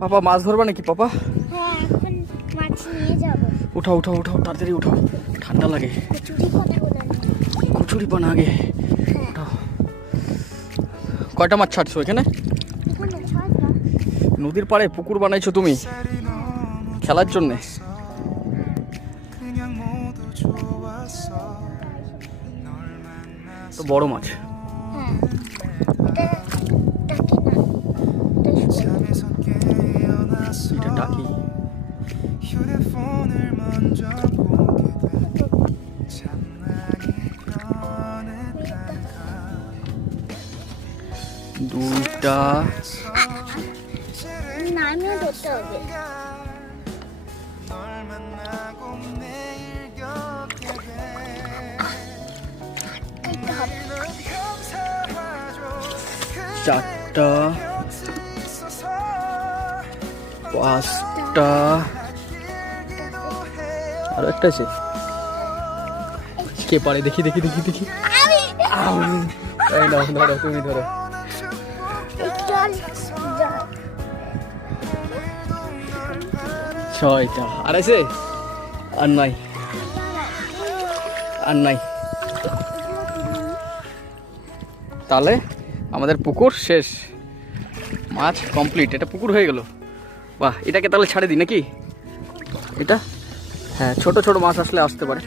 পাপা মাছ ধরবা নাকি পাপা? হ্যাঁ, এখন মাছ নিয়ে যাব। উঠাও উঠাও উঠাও, তাড়াতাড়ি উঠাও, ঠান্ডা লাগে। কচুরি পানা কচুরি পানা আগে উঠাও। কয়টা মাছ ছাড়ছো এখানে? এখানে ছয়টা। নদীর পাড়ে পুকুর বানাইছো তুমি খেলার জন্যে? তো বড় মাছ। হ্যাঁ, এটা এটা টাকি। দুইটা নামিয়ে ধরতে হবে। এটা হবে। চারটা, পাঁচটা, আরো একটা আছে। কে পারে দেখি দেখি দেখি দেখি। এই নাও, ধরো তুমি ধরো। ছয়টা আর আছে? আর নাই, আর নাই। তাহলে আমাদের পুকুর শেষ, মাছ কমপ্লিট। এটা পুকুর হয়ে গেল। বাহ, এটাকে তাহলে ছাড়ে দিই নাকি? এটা হ্যাঁ, ছোট ছোট মাছ আসলে আসতে পারে।